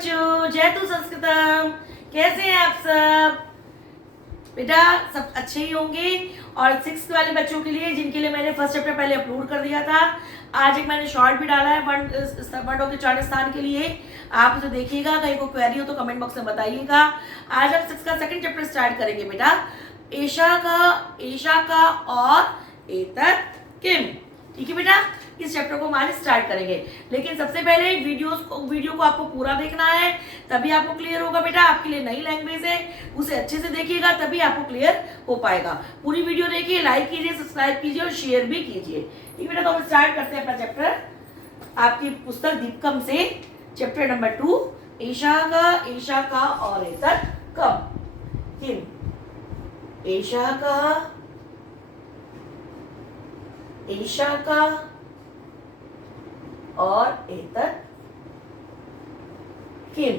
बच्चों, जय तु संस्कृतम। कैसे हैं आप सब? बेटा सब अच्छे ही होंगे। और 6th वाले बच्चों के लिए जिनके लिए मैंने फर्स्ट चैप्टर पहले अपलोड कर दिया था, आज एक मैंने शॉर्ट भी डाला है वर्णों के चार स्थान के लिए। आप उसे देखिएगा, कहीं को क्वेरी हो तो कमेंट बॉक्स में बताइएगा। आज हम 6 का सेकंड चैप्टर स्टार्ट करेंगे बेटा। एषा का और एतत् किम। ठीक है बेटा, इस चैप्टर को हमारे स्टार्ट करेंगे। लेकिन सबसे पहले वीडियो को आपको पूरा देखना है, तभी आपको क्लियर होगा बेटा। आपके लिए नई लैंग्वेज है, उसे अच्छे से देखिएगा तभी आपको क्लियर हो पाएगा। पूरी वीडियो देखिए, लाइक कीजिए, सब्सक्राइब कीजिए और शेयर भी कीजिए। ठीक बेटा, तो हम स्टार्ट करते हैं अपना चैप्टर आपकी पुस्तक दीपकम से। चैप्टर नंबर 2, एषा का और एतत् किम। एषा का और एतत् किम,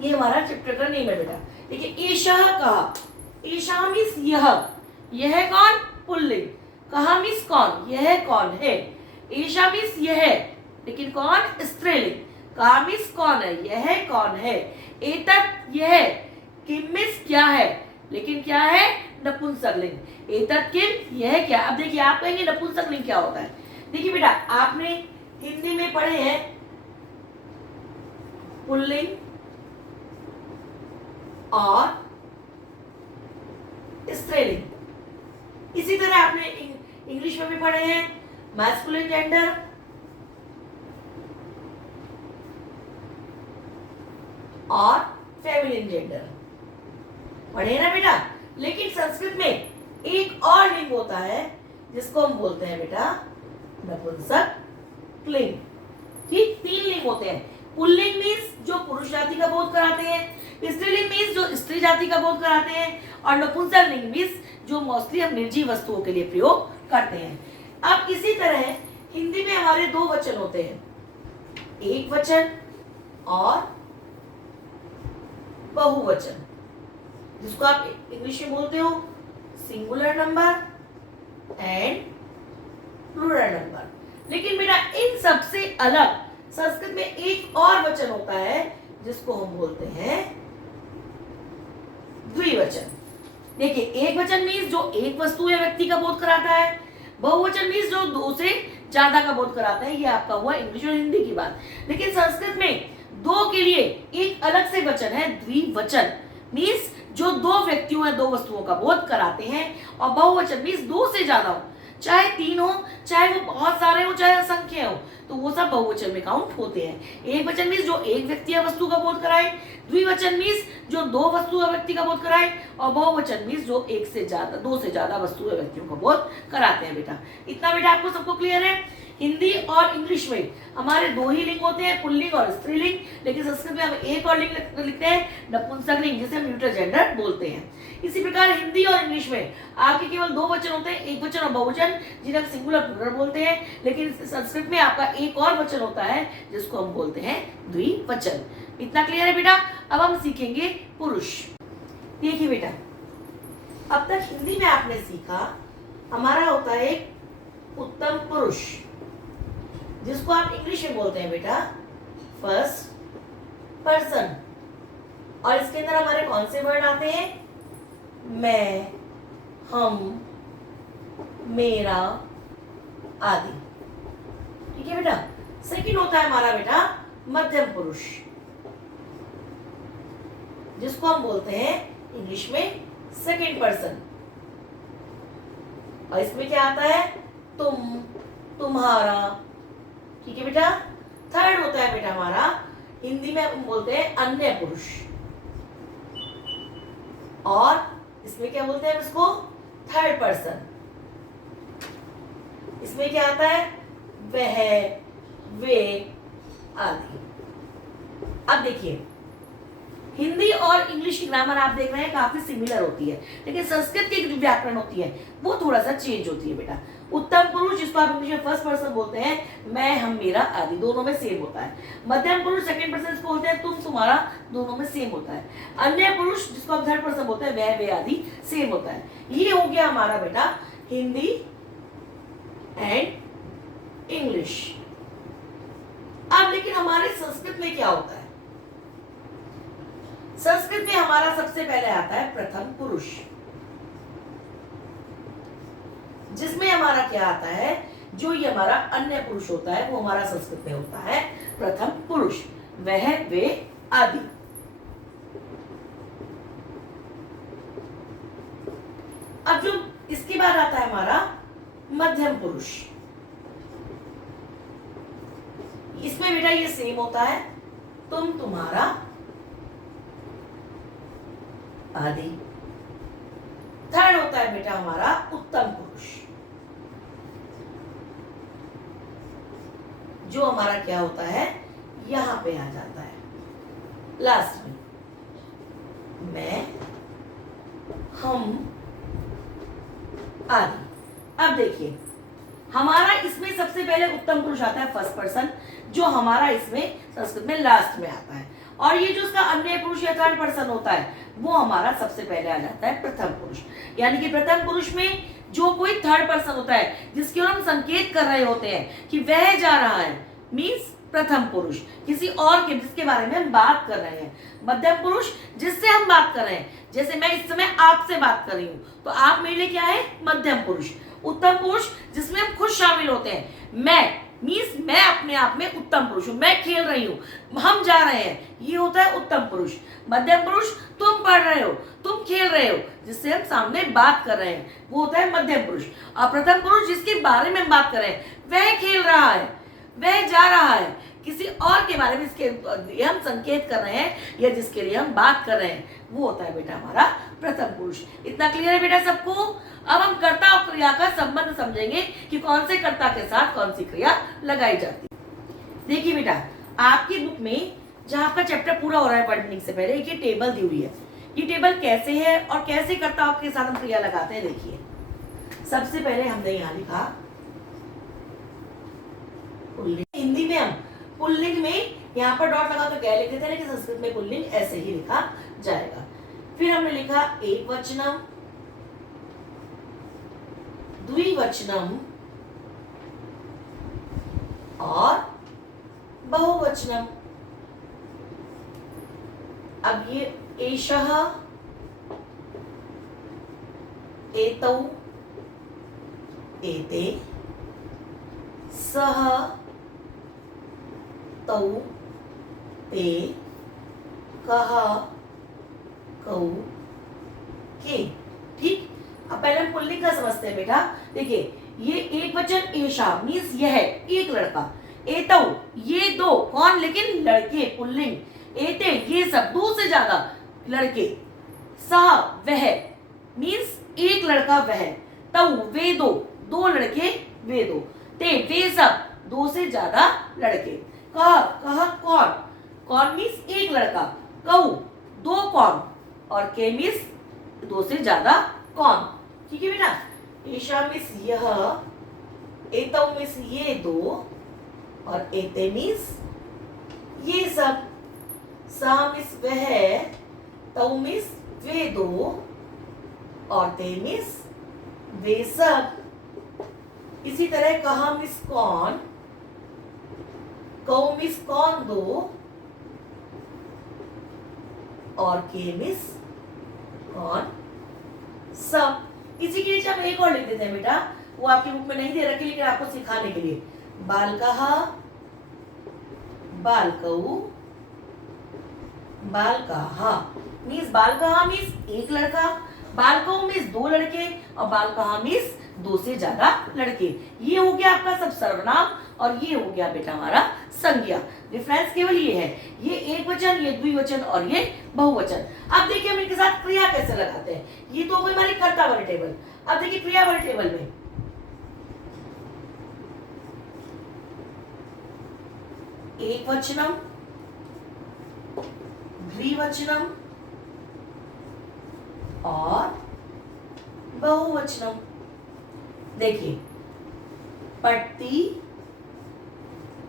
ये हमारा चैप्टर का नेम है बेटा। देखिए, एषा मीन्स यह कौन? पुल्लिंग। कहा मीन्स कौन, यह कौन है। एषा मीन्स यह, लेकिन कौन? स्त्रीलिंग। कहा मीन्स कौन है, यह कौन है। एतत् यह, किम मीन्स क्या है, लेकिन क्या है? नपुंसकलिंग। एतत् किम, यह क्या। अब देखिए, आप कहेंगे नपुंसकलिंग क्या होता है। देखिए बेटा, आपने हिंदी में पढ़े हैं पुल्लिंग और स्त्रीलिंग। इसी तरह आपने इंग्लिश में भी पढ़े हैं मैस्कुलिन जेंडर और फेमिनिन जेंडर, पढ़े ना बेटा। लेकिन संस्कृत में एक और लिंग होता है जिसको हम बोलते हैं बेटा नपुंसकलिंग। ठीक, 3 लिंग होते हैं। पुल्लिंग मीन्स जो पुरुष जाति का बोध कराते हैं, स्त्रीलिंग मीन्स जो स्त्री जाति का बोध कराते हैं, और नपुंसकलिंग मीन्स जो मोस्टली हम निर्जीव वस्तुओं के लिए प्रयोग करते हैं। अब इसी तरह हिंदी में हमारे 2 वचन होते हैं, एक वचन और बहुवचन, जिसको आप इंग्लिश में बोलते हो singular number and plural number. लेकिन बेटा, इन सबसे अलग संस्कृत में एक और वचन होता है जिसको हम बोलते हैं द्विवचन। देखिए, एक वचन मीन्स जो एक वस्तु या व्यक्ति का बोध कराता है, बहुवचन मीन्स जो 2 से ज्यादा का बोध कराता है। ये आपका हुआ इंग्लिश और हिंदी की बात। लेकिन संस्कृत में 2 के लिए एक अलग से वचन है द्विवचन, मीन्स जो 2 व्यक्तियों या 2 वस्तुओं का बोध कराते हैं। और बहुवचन मीन्स 2 से ज्यादा हो, चाहे 3 हो, चाहे वो बहुत सारे हो, चाहे असंख्य हो, तो वो सब बहुवचन में काउंट होते हैं। एक वचन मीन्स जो एक व्यक्ति या वस्तु का बोध कराए, द्विवचन मीन्स जो 2 वस्तु या व्यक्ति का बोध कराए, और बहुवचन मीन्स जो 2 से ज्यादा वस्तु या व्यक्तियों का बोध कराते हैं बेटा। इतना बेटा आपको सबको क्लियर है। हिंदी और इंग्लिश में हमारे 2 ही लिंग होते हैं, पुल्लिंग और स्त्रीलिंग। लेकिन संस्कृत में हम एक और लिंग लिखते हैं नपुंसकलिंग, जिसे हम न्यूट्रल जेंडर बोलते हैं। इसी प्रकार हिंदी और इंग्लिश में आपके केवल 2 वचन होते हैं, एक वचन और बहुवचन, जिन्हें हम सिंगुलर प्लूरल बोलते हैं। लेकिन संस्कृत में आपका एक और वचन होता है जिसको हम बोलते हैं द्विवचन। इतना क्लियर है बेटा। अब हम सीखेंगे पुरुष। देखिए बेटा, अब तक हिंदी में आपने सीखा हमारा होता है एक उत्तम पुरुष, जिसको आप इंग्लिश में बोलते हैं बेटा फर्स्ट पर्सन। और इसके अंदर हमारे कौन से वर्ड आते हैं? मैं, हम, मेरा आदि। ठीक है बेटा। सेकंड होता है हमारा बेटा मध्यम पुरुष, जिसको हम बोलते हैं इंग्लिश में सेकंड पर्सन। और इसमें क्या आता है? तुम, तुम्हारा। ठीक है बेटा। थर्ड होता है बेटा हमारा, हिंदी में हम बोलते हैं अन्य पुरुष, और इसमें क्या बोलते हैं इसको? Third person. इसमें क्या आता है? वह, वे आदि। अब देखिए, हिंदी और इंग्लिश की ग्रामर आप देख रहे हैं काफी सिमिलर होती है, लेकिन संस्कृत की जो व्याकरण होती है वो थोड़ा सा चेंज होती है बेटा। उत्तम पुरुष, जिसको आप इंग्लिश में फर्स्ट पर्सन बोलते हैं, मैं, हम, मेरा आदि, दोनों में सेम होता है। मध्यम पुरुष सेकंड पर्सन इसको बोलते हैं तुम, तुम्हारा, दोनों में सेम होता है। अन्य पुरुष, जिसको आप थर्ड पर्सन बोलते हैं, वह, वे आदि, सेम होता है। ये हो गया हमारा बेटा हिंदी एंड इंग्लिश। अब लेकिन हमारे संस्कृत में क्या होता है? संस्कृत में हमारा सबसे पहले आता है प्रथम पुरुष, जिसमें हमारा क्या आता है, जो ये हमारा अन्य पुरुष होता है वो हमारा संस्कृत में होता है प्रथम पुरुष, वह, वे आदि। अब जो इसके बाद आता है हमारा मध्यम पुरुष, इसमें बेटा ये सेम होता है, तुम, तुम्हारा आदि। थर्ड होता है बेटा हमारा उत्तम पुरुष, जो हमारा क्या होता है, यहां पे आ जाता है लास्ट में, मैं, हम आदि। अब देखिए हमारा इसमें सबसे पहले उत्तम पुरुष आता है फर्स्ट पर्सन, जो हमारा इसमें संस्कृत में लास्ट में आता है, और ये जो उसका अन्य पुरुष या थर्ड पर्सन होता है वो हमारा सबसे पहले आ जाता है प्रथम पुरुष। यानी कि प्रथम पुरुष में जो कोई थर्ड पर्सन होता है जिसके हम संकेत कर रहे होते हैं कि वह जा रहा है, मीन्स प्रथम पुरुष, किसी और के जिसके बारे में हम बात कर रहे हैं। मध्यम पुरुष जिससे हम बात कर रहे हैं, जैसे मैं इस समय आपसे बात कर रही हूं तो आप मेरे लिए क्या है, मध्यम पुरुष। उत्तम पुरुष जिसमें हम खुद शामिल होते हैं, मैं मीन्स मैं अपने आप में उत्तम पुरुष हूं, मैं खेल रही हूं, हम जा रहे हैं, ये होता है उत्तम पुरुष। मध्यम पुरुष तुम पढ़ रहे हो, तुम खेल रहे हो, जिससे हम सामने बात कर रहे हैं, वो होता है मध्यम पुरुष। और प्रथम पुरुष जिसके बारे में हम बात कर रहे हैं, वह खेल रहा है, वह जा रहा है, किसी और के बारे में इसके लिए हम संकेत कर रहे हैं या जिसके लिए हम बात कर रहे हैं, वो होता है बेटा हमारा प्रथम पुरुष। इतना क्लियर है बेटा सबको? अब हम कर्ता और क्रिया का संबंध समझेंगे कि कौन से कर्ता के साथ कौन सी क्रिया लगाई जाती है। देखिए बेटा आपकी बुक में जहां आपका चैप्टर पूरा हो रहा है पढ़ने से पहले एक ये टेबल दी हुई है, ये टेबल कैसे है और कैसे कर्ताओं के साथ हम क्रिया लगाते हैं। देखिए सबसे पहले हमने यहाँ लिखा पुल्लिंग, हिंदी में हम पुल्लिंग में यहाँ पर डॉट लगा तो क्या लिख देते हैं, लेकिन संस्कृत में पुल्लिंग ऐसे ही लिखा जाएगा। फिर हमने लिखा एक वचनम, द्विवचनम और बहुवचनम। अब ये एषः, एतौ, एते, सः, तौ, ते, कः, कौ, के। ठीक, अब पहले हम पुल्लिंग का समझते हैं बेटा। देखिए ये एक वचन एषा मीन्स यह एक लड़का, एतौ ये दो, कौन, लेकिन लड़के, पुल्लिंग। एते ये सब, दो से ज्यादा लड़के। सह वह मीन्स एक लड़का वह। तौ वे दो, दो लड़के वे दो। ते वे सब, दो से ज्यादा लड़के। कह कह कौन, कौन मीन्स एक लड़का। कौ दो कौन, और के मीन्स दो से ज्यादा कौन। ठीक है बेटा, ईशा मीन्स यह, एतौ मीन्स ये दो, और एते मीन्स ये सब। सा मीन्स वह, तौ मीन्स वे दो, और ते मीन्स वे सब। इसी तरह कहा मीन्स कौन, कौ मीन्स कौन दो, और के मीन्स कौन सब। इसी के नीचे हम एक और लिख देते हैं बेटा, वो आपकी बुक में नहीं दे रखी लेकिन आपको सिखाने के लिए। बालकः, बालकौ, बालकाः मीन्स बालकः मीन्स एक लड़का, बालकौ मीन्स दो लड़के, और बालकाः मीन्स दो से ज्यादा लड़के। ये हो गया आपका सब सर्वनाम, और ये हो गया बेटा हमारा संज्ञा। डिफरेंस केवल ये है, ये एक वचन, ये द्विवचन और ये बहुवचन। अब देखिए हम इनके साथ क्रिया कैसे लगाते हैं। ये तो कोई हमारी कर्ता वाली टेबल। अब देखिए क्रिया वाली टेबल में एक वचनम, द्विवचनम और बहुवचनम। देखिए पठति,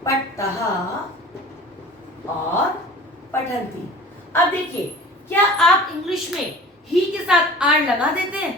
पठतः और पठन्ति। अब देखिए क्या आप इंग्लिश में ही के साथ आर लगा देते हैं?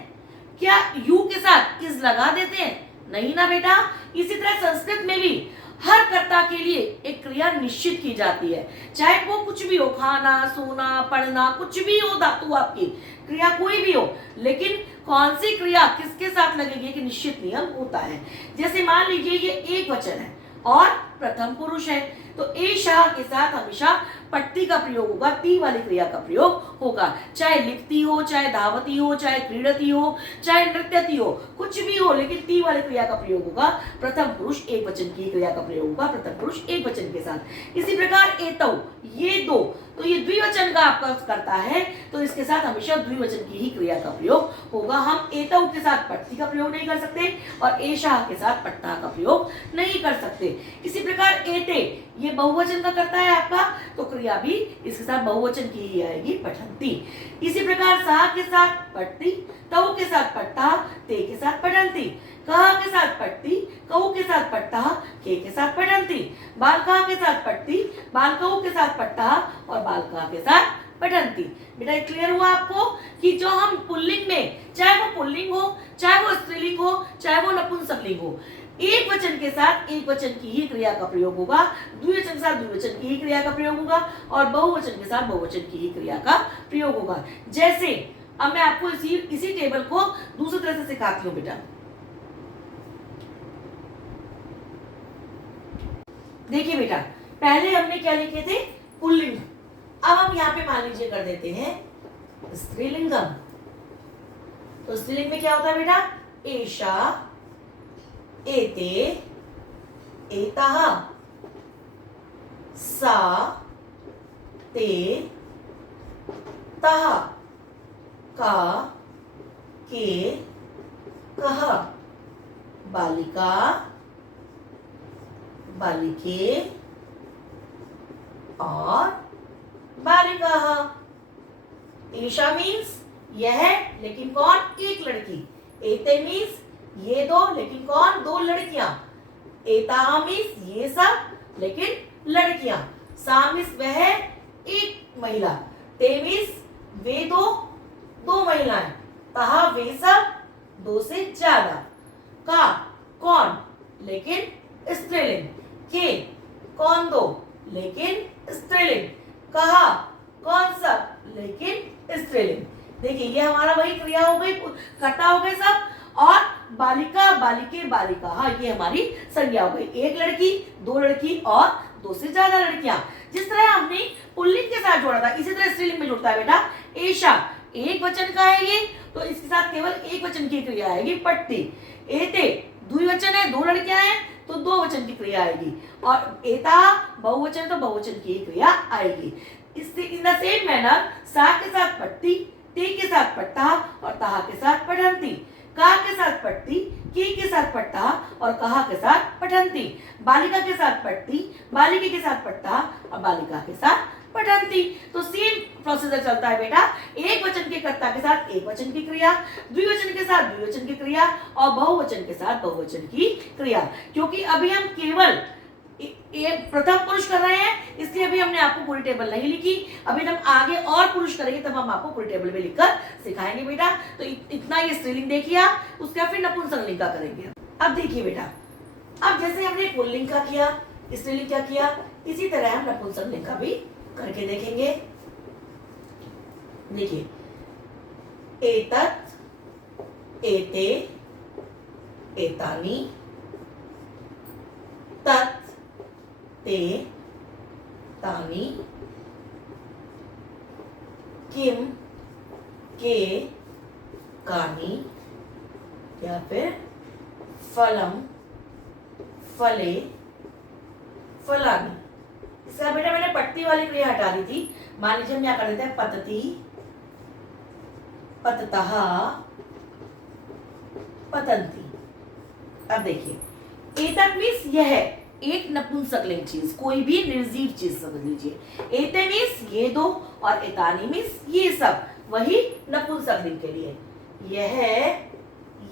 क्या यू के साथ इज लगा देते हैं? नहीं ना बेटा। इसी तरह संस्कृत में भी हर कर्ता के लिए एक क्रिया निश्चित की जाती है, चाहे वो कुछ भी हो, खाना, सोना, पढ़ना, कुछ भी हो, धातु आपकी क्रिया कोई भी हो, लेकिन कौन सी क्रिया किसके साथ लगेगी कि निश्चित नियम होता है। जैसे मान लीजिए ये एक वचन है और प्रथम पुरुष है, तो एषः के साथ हमेशा पट्टी का प्रयोग होगा, ती वाली क्रिया का प्रयोग होगा, चाहे लिखती हो, चाहे धावती हो, चाहे क्रीडती हो, चाहे नृत्यती हो, कुछ भी हो, लेकिन ती वाली क्रिया का प्रयोग होगा। प्रथम पुरुष एक वचन की क्रिया का प्रयोग होगा, प्रथम पुरुष एक वचन के साथ। इसी प्रकार एतौ, ये दो, तो ये द्विवचन का आपका करता है, तो इसके साथ हमेशा द्विवचन की ही क्रिया का प्रयोग होगा। हम एतौ के साथ पट्टी का प्रयोग नहीं कर सकते और एषः के साथ पट्टा का प्रयोग नहीं कर सकते। इसी प्रकार एते, ये बहुवचन का करता है आपका, तो क्रिया भी इसके साथ बहुवचन की ही आएगी, पठन्ति। इसी प्रकार सः के साथ पट्टी, तौ के साथ पट्टा, ते के साथ पठन्ति, कः के साथ पट्टी, कौ के साथ पट्टा, के साथ पठन्ति, बालकः के साथ पट्टी, बालकौ के साथ पट्टा और बालकः के साथ पठन्ति। बेटा क्लियर हुआ आपको कि जो हम पुल्लिंग में, चाहे वो पुल्लिंग हो, चाहे वो स्त्रीलिंग हो, चाहे वो नपुंसकलिंग हो, एक वचन के साथ एक वचन की ही क्रिया का प्रयोग होगा, द्विवचन के साथ द्विवचन की ही क्रिया का प्रयोग होगा और बहुवचन के साथ बहुवचन की ही क्रिया का प्रयोग होगा। जैसे अब मैं आपको इसी टेबल को दूसरी तरह से सिखाती हूँ बेटा। देखिए बेटा, पहले हमने क्या लिखे थे, पुल्लिंग, अब हम यहाँ पे मान लीजिए कर देते हैं स्त्रीलिंगम। तो स्त्रीलिंग में क्या होता है बेटा, एषा, एते, एतः, सा, ते, तः, का, के, कः, बालिका, बालिके और बालिकाः। एषा मीन्स यह, लेकिन कौन, एक लड़की। एते मीन्स ये दो, लेकिन कौन, दो लड़कियां। एताः मीन्स ये सब, लेकिन लड़कियां। सा मीन्स वह, एक महिला। ते मीन्स वे दो, दो महिलाएं। तहा वे सब, दो से ज्यादा। का कौन, लेकिन स्त्रीलिंग। के कौन, दो, लेकिन स्त्रीलिंग। कहा कौन, सब, लेकिन स्त्रीलिंग। देखिए ये हमारा वही क्रिया हो गई, कर्ता हो गए सब, और बालिका, बालिके, बालिका, हाँ ये हमारी संज्ञा हो गई, एक लड़की, दो लड़की और दो से ज्यादा लड़कियां। जिस तरह हमने पुल्लिंग के साथ जोड़ा था, इसी तरह स्त्रीलिंग में जुड़ता है बेटा। एषा एक वचन का है ये, तो इसके साथ केवल एक वचन की क्रिया आएगी, पट्टी। एते द्विवचन है, दो लड़कियां हैं, तो दो वचन की क्रिया आएगी। और एता बहुवचन, तो बहुवचन की क्रिया आएगी। इन द सेम मैनर सा के साथ पट्टी, ते के साथ पट्टा और तहा के साथ पठन्ति, का के साथ पट्टी, के साथ पट्टा और कहा के साथ पठन्ति, बालिका के साथ पट्टी, बालिके के साथ पट्टा और बालिका के साथ पठन्ति। तो सेम प्रोसीजर चलता है बेटा, एक वचन के कर्ता के साथ एक वचन की क्रिया, द्विवचन के साथ द्विवचन की क्रिया और बहुवचन के साथ बहुवचन की क्रिया। क्योंकि अभी हम केवल प्रथम पुरुष कर रहे हैं, इसलिए अभी हमने आपको पूरी टेबल नहीं लिखी। अभी हम आगे और पुरुष करेंगे तब हम आपको पूरी टेबल में लिखकर सिखाएंगे बेटा। तो इतना ये स्त्रीलिंग देखिए, उसका फिर नपुंसकलिंग का करेंगे। अब देखिए बेटा, अब जैसे हमने पुल्लिंग का किया, स्त्रीलिंग क्या किया, इसी तरह हम नपुंसकलिंग का भी करके देखेंगे। देखिए एतत्, एते, एतानि, तत्, ते, तानि, किम, के, कानि, या फिर फलम, फले, फलानि। इसका बेटा मैंने पट्टी वाली क्रिया हटा दी थी। मान लीजिए हम क्या कर देते हैं, पतति, पततः, पतन्ति। अब देखिए एतत् मीन्स यह, एक नपुंसकलिंग चीज, कोई भी निर्जीव चीज समझ लीजिए। एते मीन्स ये दो और एतानि मीन्स ये सब, वही नपुंसकलिंग के लिए, यह,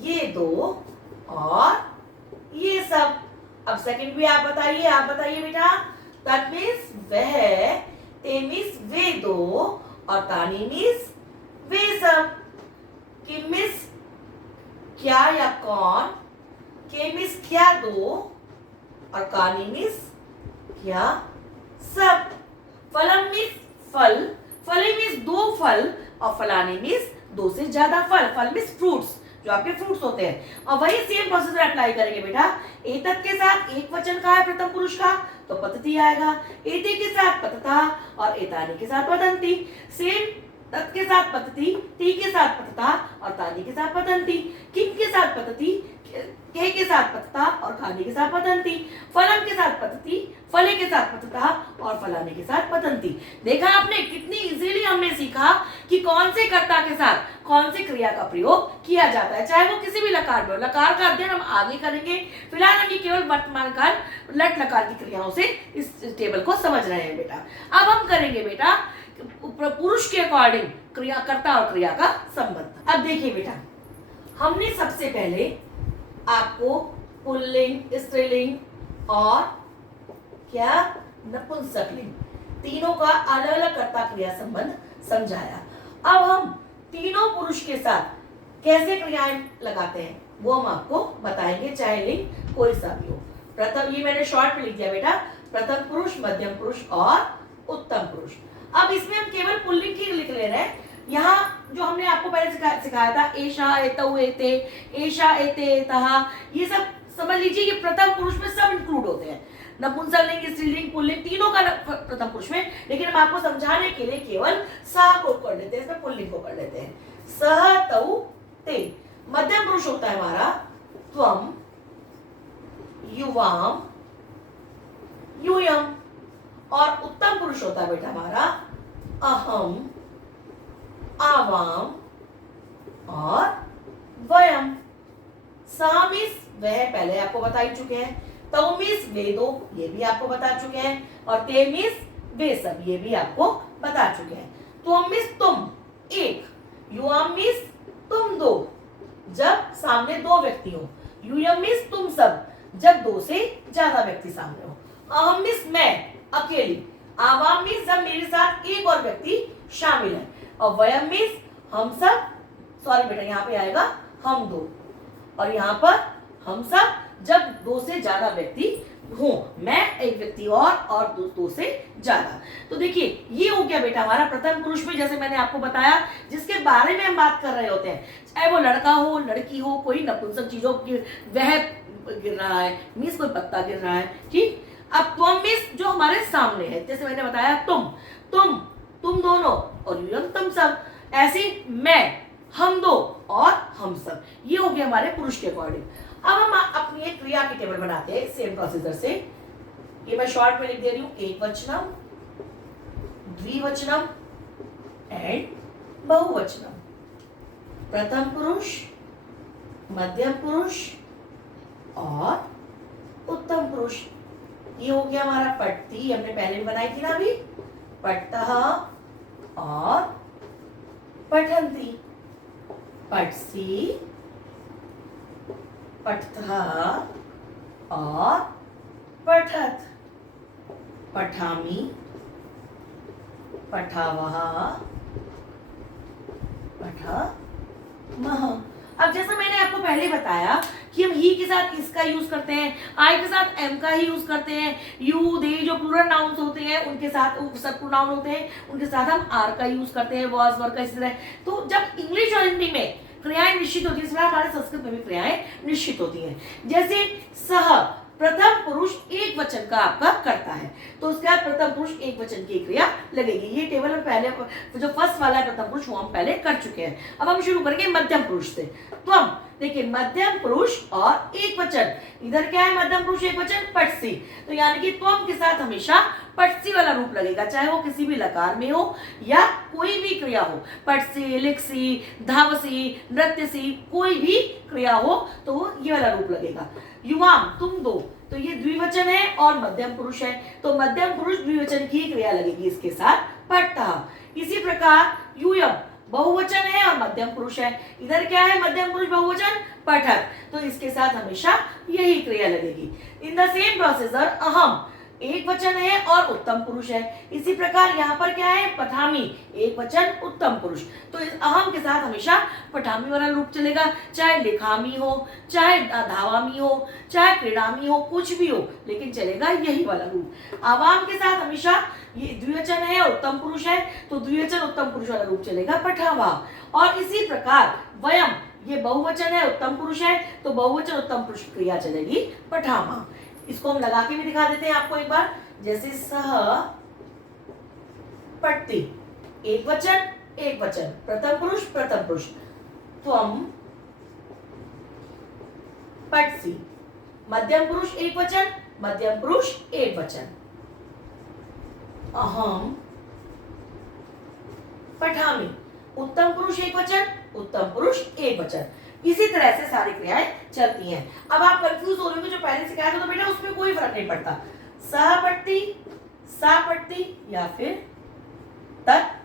ये दो और ये सब। अब सेकंड भी आप बताइए बेटा। तत् मीन्स वह, ते मीन्स वे दो और तानि मीन्स वे सब। किम मीन्स क्या या कौन, के मीन्स क्या दो और कानी मीन्स क्या, सब। फलम मीन्स फल, फली मीन्स दो फल, और फलाने मीन्स दो से ज्यादा फल। फल मीन्स फ्रूट्स, जो आपके फ्रूट्स होते हैं। और वही सेम प्रोसीजर अप्लाई करेंगे बेटा। एतत् के साथ एक वचन का है प्रथम पुरुष का, तो पतति आएगा। एते के साथ पततः और एतानि के साथ पतन्ति। सेम तत् के साथ पतति, ती के साथ पततः और तानि के साथ पतन्ति। किम के साथ पतति, के साथ पततः और खाने के साथ पतन्ति। फलम के साथ पतति, फले के साथ पततः और फलाने के साथ पतन्ति। देखा आपने कितनी इजीली हमने सीखा कि कौन से कर्ता के साथ कौन सी क्रिया का प्रयोग किया जाता है, चाहे वो किसी भी लकार में हो। लकार का अध्ययन हम आगे करेंगे, फिलहाल हम ये केवल वर्तमान काल लट लकार की क्रियाओं से इस टेबल को समझ रहे हैं बेटा। अब हम करेंगे बेटा पुरुष के अकॉर्डिंग क्रिया, कर्ता और क्रिया का संबंध। अब देखिए बेटा, हमने सबसे पहले आपको पुल्लिंग, स्त्रीलिंग और क्या, नपुंसकलिंग, तीनों का अलग अलग कर्ता क्रिया संबंध समझाया। अब हम तीनों पुरुष के साथ कैसे क्रियाएं लगाते हैं वो हम आपको बताएंगे, चाहे लिंग कोई सा भी हो। प्रथम, ये मैंने शॉर्ट में लिख दिया बेटा, प्रथम पुरुष, मध्यम पुरुष और उत्तम पुरुष। अब इसमें हम केवल पुल्लिंग की लिख ले रहे हैं। यहाँ जो हमने आपको पहले सिखाया था, एषा, एतौ, एते, एषा, एते, एतः, ये सब समझ लीजिए ये प्रथम पुरुष में सब इंक्लूड होते हैं। नपुंसकलिंग, स्त्रीलिंग, पुल्लिंग तीनों का प्रथम पुरुष में, लेकिन हम आपको समझाने के लिए केवल सह को कर लेते हैं, इसमें पुल्लिंग को कर लेते हैं। सह, तौ, ते। मध्यम पुरुष होता है हमारा त्वम, युवाम, यूयम। और उत्तम पुरुष होता है बेटा हमारा अहम, आवाम और वयम। सामिस वह पहले आपको बता ही चुके हैं। तौमिस वे दो, ये भी आपको बता चुके हैं। और तेमिस वे सब, ये भी आपको बता चुके हैं। त्वमिस तुम एक, युवामिस तुम दो जब सामने दो व्यक्ति हो। यूयमिस तुम सब जब दो से ज्यादा व्यक्ति सामने हो। अहमिस मैं अकेली। आवामिस जब मेरे साथ एक और व्यक्ति शामिल है। और वयम मीन्स हम सब, सॉरी बेटा यहाँ पे आएगा हम दो, और यहाँ पर हम सब जब दो से ज्यादा व्यक्ति हो, मैं एक व्यक्ति और दो से ज्यादा। तो देखिए ये हो गया बेटा हमारा प्रथम पुरुष में, जैसे मैंने आपको बताया जिसके बारे में हम बात कर रहे होते हैं, चाहे वो लड़का हो, लड़की हो, कोई नपुंसक चीजों की वह गिर रहा है, मीन्स कोई पत्ता गिर रहा है, ठीक। अब तुम मीन्स जो हमारे सामने है, जैसे मैंने बताया तुम दोनों, और यूयम तुम सब। ऐसे मैं, हम दो और हम सब, ये हो गया हमारे पुरुष के अकॉर्डिंग। अब हम अपनी एक क्रिया की टेबल बनाते हैं सेम प्रोसीजर से। ये मैं शॉर्ट में लिख दे रही हूं, एक वचनम, द्विवचनम एंड बहुवचनम। प्रथम पुरुष, मध्यम पुरुष और उत्तम पुरुष। ये हो गया हमारा पठती, हमने पहले भी बनाई थी ना अभी, पठतः और पठन्ति। पठसी, पठतः और पठत। पठामि, पठावः, पठामः। अब जैसा मैंने आपको पहले बताया कि हम ही के साथ इसका यूज करते हैं, आई के साथ एम का ही यूज करते हैं, यू, दे जो प्लूरल नाउन्स होते हैं उनके साथ, सब प्रोनाउन होते हैं उनके साथ हम आर का यूज करते हैं, वॉज, वर का, इस तरह। तो जब इंग्लिश और हिंदी में क्रियाएं निश्चित होती है, इस तरह हमारे संस्कृत में भी क्रियाएं निश्चित होती हैं। जैसे सह, प्रथम पुरुष एक वचन का आपका करता है, तो उसके बाद प्रथम पुरुष एक वचन की क्रिया लगेगी। ये टेबल में पहले जो फर्स्ट वाला है प्रथम पुरुष वो हम पहले कर चुके हैं। अब हम शुरू करेंगे मध्यम पुरुष से। तो हम देखिए मध्यम पुरुष और एक वचन, इधर क्या है मध्यम पुरुष एक वचन, पठसी। तो यानी कि त्वम के साथ हमेशा पठसी वाला रूप लगेगा, चाहे वो किसी भी लकार में हो या कोई भी क्रिया हो। पठसी, लिखसी, धावसी, नृत्यसी, कोई भी क्रिया हो तो वो ये वाला रूप लगेगा। युवाम तुम दो, तो ये द्विवचन है और मध्यम पुरुष है, तो मध्यम पुरुष द्विवचन की क्रिया लगेगी इसके साथ पठतः। इसी प्रकार यूयम बहुवचन है और मध्यम पुरुष है, इधर क्या है मध्यम पुरुष बहुवचन, पठत, तो इसके साथ हमेशा यही क्रिया लगेगी। इन द सेम प्रोसीजर अहम, एक वचन है और उत्तम पुरुष है। इसी प्रकार यहाँ पर क्या है, पठामी, एक वचन उत्तम पुरुष। तो इस अहम के साथ हमेशा पठामी वाला रूप चलेगा, चाहे लिखामी हो, चाहे धावामी हो, चाहे क्रीडामी हो, कुछ भी हो, लेकिन चलेगा यही वाला रूप। आवाम के साथ हमेशा ये द्विवचन है और उत्तम पुरुष है, तो द्विवचन उत्तम पुरुष वाला रूप चलेगा पठावा। और इसी प्रकार वयम, ये बहुवचन है, उत्तम पुरुष है, तो बहुवचन उत्तम पुरुष क्रिया चलेगी पठामा। इसको हम लगा के भी दिखा देते हैं आपको एक बार, जैसे सह पठति, एक वचन, प्रथम पुरुष, त्वम पठसि, मध्यम पुरुष एक वचन, मध्यम पुरुष एक वचन, अहम पठामि, उत्तम पुरुष एक वचन, उत्तम पुरुष एक वचन। इसी तरह से सारी क्रियाएं चलती हैं। अब आप कंफ्यूज हो रहे हो, जो पहले सिखाया था तो बेटा उसमें कोई फर्क नहीं पड़ता, सह पठति, सा पठति या फिर तत्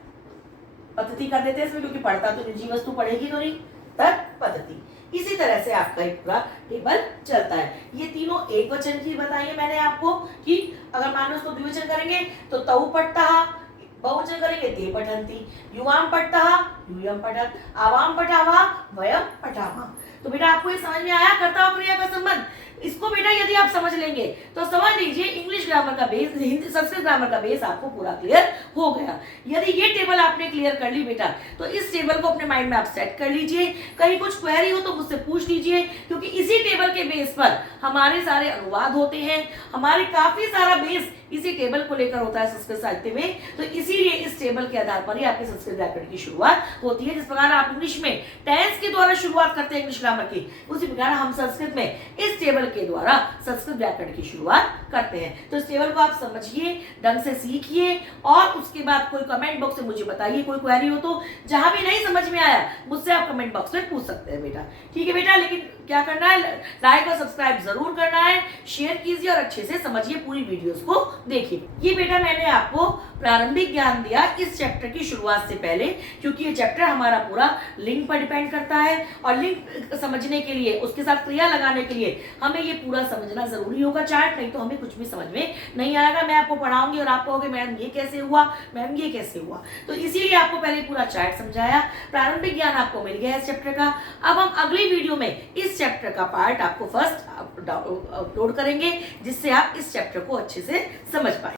पद्धति कर देते हैं इसमें, क्योंकि पढ़ता तो निजी वस्तु पढ़ेगी तो नहीं, तत् पद्धति। इसी तरह से आपका एक पूरा टेबल चलता है। ये तीनों एक वचन की बताइए मैंने आपको कि अगर मान लो उसको द्विवचन करेंगे तो तऊ पठतः, बहुवचन करेंगे ते पठन्ति, युवाम पठतः, यूयम पठत, आवाम पठावा, वयम पठामः। तो बेटा आपको ये समझ में आया कर्ता और क्रिया का संबंध। इसको बेटा यदि आप समझ लेंगे तो समझ लीजिए इंग्लिश ग्रामर का बेस, हिंदी संस्कृत ग्रामर का बेस आपको पूरा क्लियर हो गया। यदि ये टेबल आपने क्लियर कर ली बेटा, तो इस टेबल को अपने माइंड में आप सेट कर लीजिए। कहीं कुछ क्वेरी हो तो मुझसे पूछ लीजिए, क्योंकि इसी टेबल के बेस पर हमारे सारे अनुवाद होते हैं, हमारे काफी सारा बेस इसी टेबल को लेकर होता है संस्कृत साहित्य में। तो इसीलिए इस टेबल के आधार पर ही आपके संस्कृत व्याकरण की शुरुआत होती है। जिस प्रकार आप इंग्लिश में टेंस के द्वारा शुरुआत करते हैं इंग्लिश ग्रामर की, उसी प्रकार हम संस्कृत में इस टेबल के द्वारा संस्कृत व्याकरण की शुरुआत करते हैं। तो इस टेबल को आप समझिए, ढंग से सीखिए, और उसके बाद कोई कमेंट बॉक्स में मुझे बताइए, कोई क्वेरी हो तो। जहां भी नहीं समझ में आया मुझसे आप कमेंट बॉक्स में पूछ सकते हैं बेटा, ठीक है बेटा। लेकिन क्या करना है, लाइक और सब्सक्राइब जरूर करना है, शेयर कीजिए और अच्छे से समझिए, पूरी वीडियोस को देखिए। ये बेटा मैंने आपको प्रारंभिक ज्ञान दिया इस चैप्टर की शुरुआत से पहले, क्योंकि ये चैप्टर हमारा पूरा लिंक पर डिपेंड करता है, और लिंक समझने के लिए, उसके साथ क्रिया लगाने के लिए हमें ये पूरा समझना जरूरी होगा चार्ट, नहीं तो हमें कुछ भी समझ में नहीं आएगा। मैं आपको पढ़ाऊंगी और आप कहोगे मैडम ये कैसे हुआ, मैडम ये कैसे हुआ। तो इसीलिए आपको पहले पूरा चार्ट समझाया, प्रारंभिक ज्ञान आपको मिल गया इस चैप्टर का। अब हम अगली वीडियो में इस चैप्टर का पार्ट आपको फर्स्ट अपलोड करेंगे, जिससे आप इस चैप्टर को अच्छे से समझ पाए।